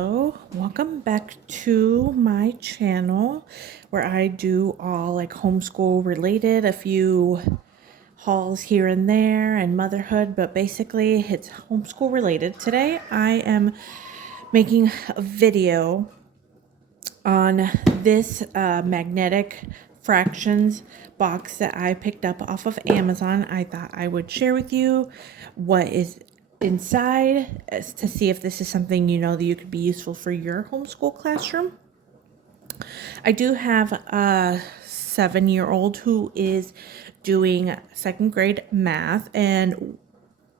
Hello, welcome back to my channel where I do all like homeschool related, a few hauls here and there and motherhood, but basically it's homeschool related. Today I am making a video on this magnetic fractions box that I picked up off of Amazon. I thought I would share with you what is inside to see if this is something that you could be useful for your homeschool classroom. I do have a 7-year-old who is doing second grade math, and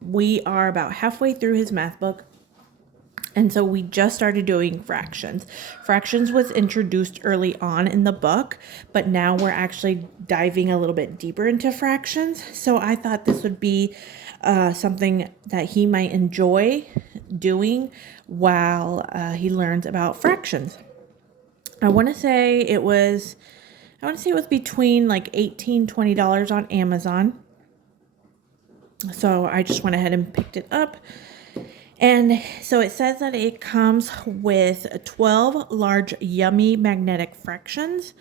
we are about halfway through his math book. And so we just started doing fractions. Fractions was introduced early on in the book, but now we're actually diving a little bit deeper into fractions. So I thought this would be something that he might enjoy doing while he learns about fractions. I want to say it was between like $18-$20 on Amazon. So I just went ahead and picked it up. And so it says that it comes with 12 large yummy magnetic fractions.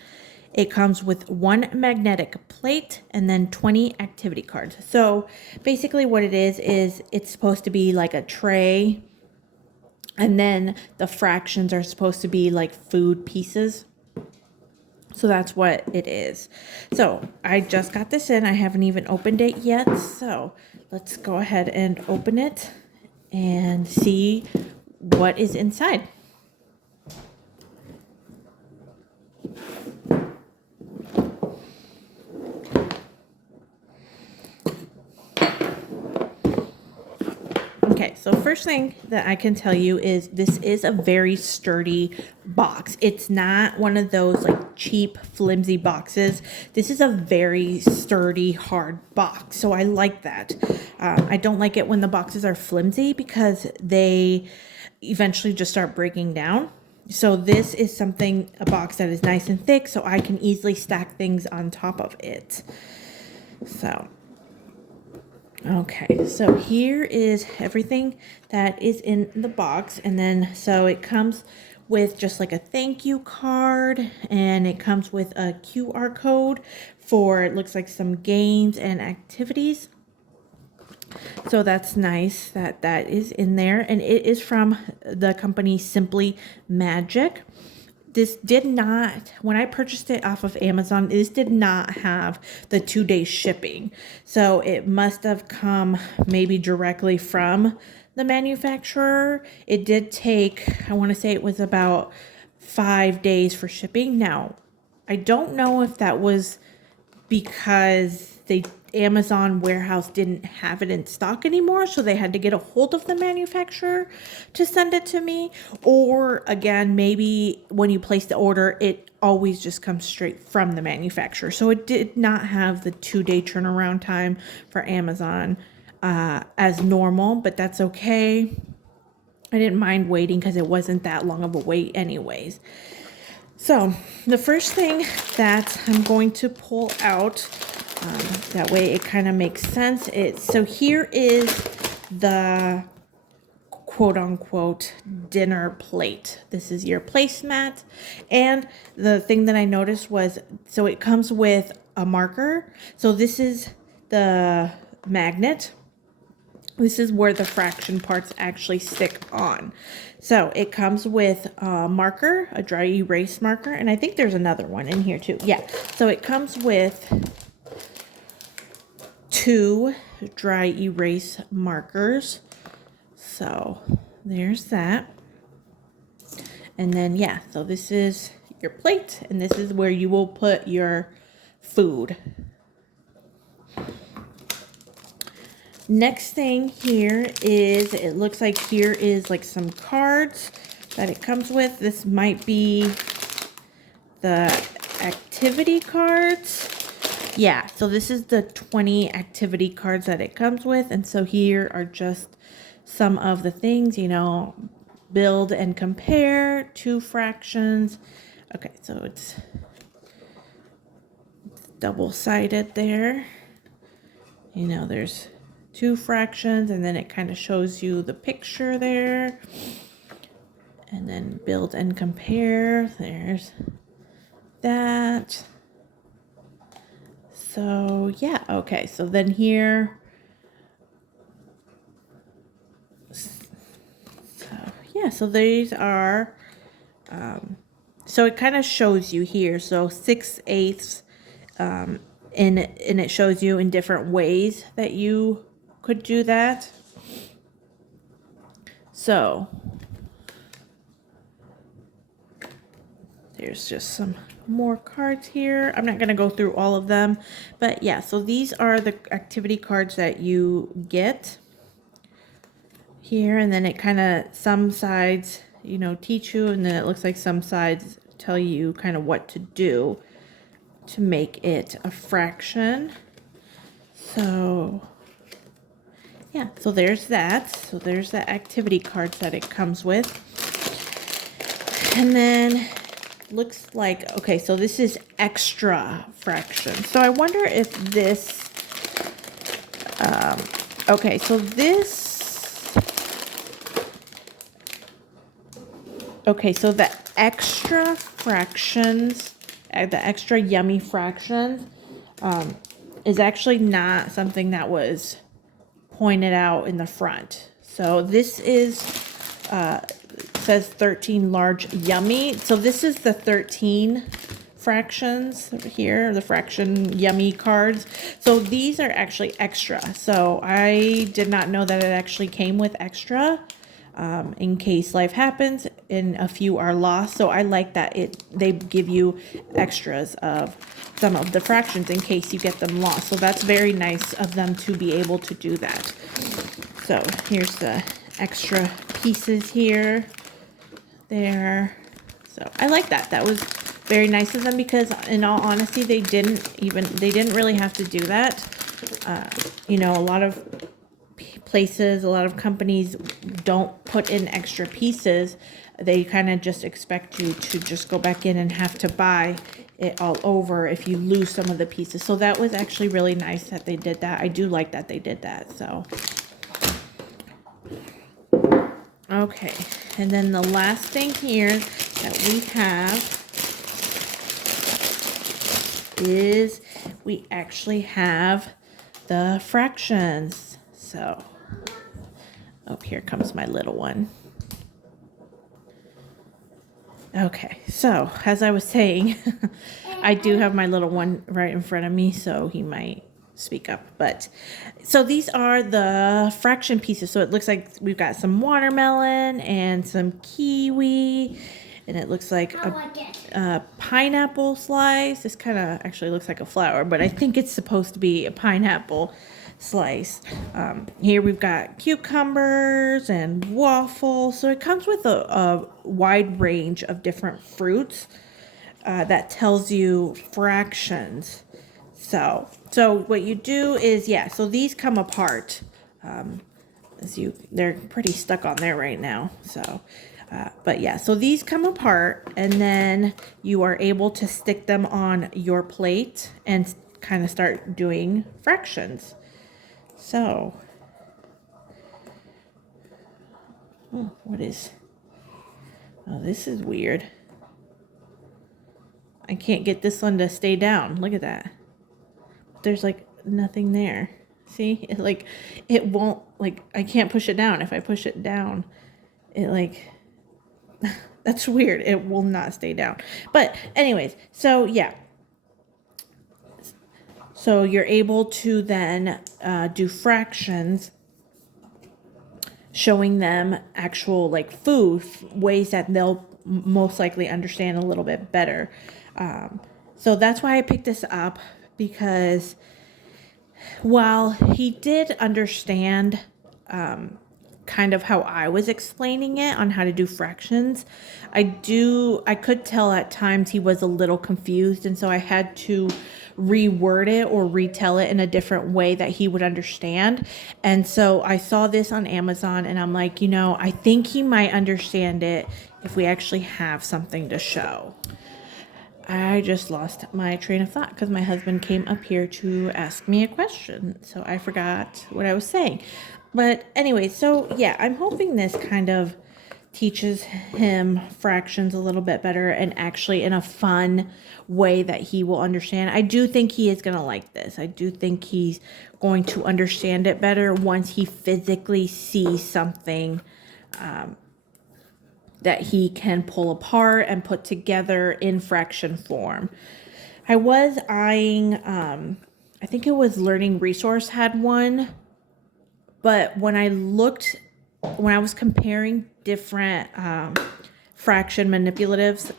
It comes with 1 magnetic plate and then 20 activity cards. So basically what it is it's supposed to be like a tray, and then the fractions are supposed to be like food pieces. So that's what it is. So I just got this in. I haven't even opened it yet. So let's go ahead and open it and see what is inside. Okay, so first thing that I can tell you is this is a very sturdy box. It's not one of those like cheap, flimsy boxes. This is a very sturdy, hard box, so I like that. I don't like it when the boxes are flimsy because they eventually just start breaking down. So this is a box that is nice and thick, so I can easily stack things on top of it. So okay, so here is everything that is in the box, and then so it comes with just like a thank you card, and it comes with a QR code for, it looks like, some games and activities. So that's nice that that is in there, and it is from the company Simply Magic. This did not, when I purchased it off of Amazon, this did not have the 2-day shipping. So it must have come maybe directly from the manufacturer. It did take, I want to say it was about 5 days for shipping. Now, I don't know if that was because Amazon warehouse didn't have it in stock anymore, so they had to get a hold of the manufacturer to send it to me, or again, maybe when you place the order, it always just comes straight from the manufacturer. So it did not have the 2-day turnaround time for Amazon as normal, but that's okay. I didn't mind waiting because it wasn't that long of a wait anyways. So the first thing that I'm going to pull out, that way it kind of makes sense. So here is the quote-unquote dinner plate. This is your placemat. And the thing that I noticed was, so it comes with a marker. So this is the magnet. This is where the fraction parts actually stick on. So it comes with a marker, a dry erase marker, and I think there's another one in here too. Yeah, so it comes with 2 dry erase markers. So there's that. And then, yeah, so this is your plate, and this is where you will put your food. Next thing here is, it looks like here is like some cards that it comes with. This might be the activity cards. Yeah, so this is the 20 activity cards that it comes with. And so here are just some of the things, build and compare 2 fractions. Okay, so it's double-sided there. There's 2 fractions, and then it kind of shows you the picture there. And then build and compare. There's that. So yeah, okay. So then here, so yeah, so these are, so it kind of shows you here. So 6/8, and it shows you in different ways that you could do that. So there's just some more cards here. I'm not going to go through all of them, but yeah, so these are the activity cards that you get here, and then it kind of, some sides, you know, teach you, and then it looks like some sides tell you kind of what to do to make it a fraction. So yeah, so there's that. So there's the activity cards that it comes with. And then looks like, okay, so this is extra fraction. So I wonder if this, okay, so this, okay, so the extra fractions, the extra yummy fractions, is actually not something that was pointed out in the front. So this is, says 13 large yummy. So this is the 13 fractions here, the fraction yummy cards. So these are actually extra. So I did not know that it actually came with extra, in case life happens and a few are lost. So I like that they give you extras of some of the fractions in case you get them lost. So that's very nice of them to be able to do that. So here's the extra pieces here, there. So I like that. That was very nice of them, because in all honesty, they didn't really have to do that. You know, a lot of places, a lot of companies don't put in extra pieces. They kind of just expect you to just go back in and have to buy it all over if you lose some of the pieces. So that was actually really nice that they did that. I do like that they did that. So okay, and then the last thing here that we have is we actually have the fractions. So, oh, here comes my little one. Okay, so as I was saying, I do have my little one right in front of me, so he might speak up. But so these are the fraction pieces. So it looks like we've got some watermelon and some kiwi, and it looks like a pineapple slice. This kind of actually looks like a flower, but I think it's supposed to be a pineapple slice. Here we've got cucumbers and waffles. So it comes with a wide range of different fruits that tells you fractions. So what you do is, yeah, so these come apart. They're pretty stuck on there right now. So, but yeah, so these come apart, and then you are able to stick them on your plate and kind of start doing fractions. So, oh, this is weird. I can't get this one to stay down. Look at that. There's like nothing there. See, it won't, like, I can't push it down. If I push it down, it like, that's weird. It will not stay down. But anyways, so yeah. So you're able to then do fractions, showing them actual like food, ways that they'll most likely understand a little bit better. So that's why I picked this up, because while he did understand kind of how I was explaining it on how to do fractions, I could tell at times he was a little confused, and so I had to reword it or retell it in a different way that he would understand. And so I saw this on Amazon, and I'm like, you know, I think he might understand it if we actually have something to show. I just lost my train of thought because my husband came up here to ask me a question, so I forgot what I was saying. But anyway, so yeah, I'm hoping this kind of teaches him fractions a little bit better and actually in a fun way that he will understand. I do think he is going to like this. I do think he's going to understand it better once he physically sees something that he can pull apart and put together in fraction form. I was eyeing, I think it was Learning Resource had one, but when I was comparing different fraction manipulatives,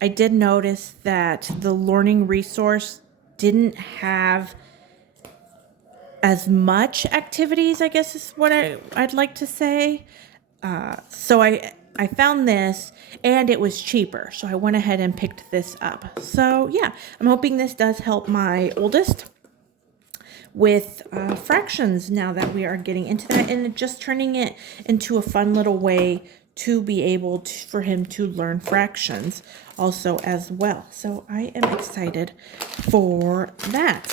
I did notice that the Learning Resource didn't have as much activities, I guess is what I'd like to say. So I found this and it was cheaper. So I went ahead and picked this up. So yeah, I'm hoping this does help my oldest with fractions now that we are getting into that and just turning it into a fun little way to be able to, for him to learn fractions also as well. So I am excited for that.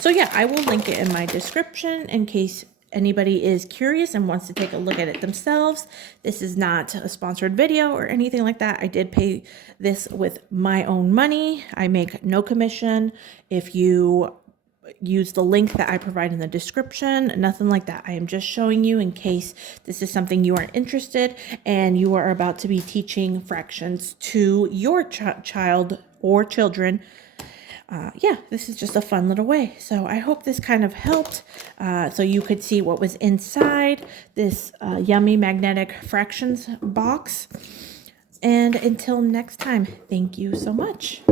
So yeah, I will link it in my description in case anybody is curious and wants to take a look at it themselves. This is not a sponsored video or anything like that. I did pay this with my own money. I make no commission. If you use the link that I provide in the description, nothing like that. I am just showing you in case this is something you are interested and you are about to be teaching fractions to your child or children. Yeah, this is just a fun little way. So I hope this kind of helped so you could see what was inside this yummy magnetic fractions box. And until next time, thank you so much.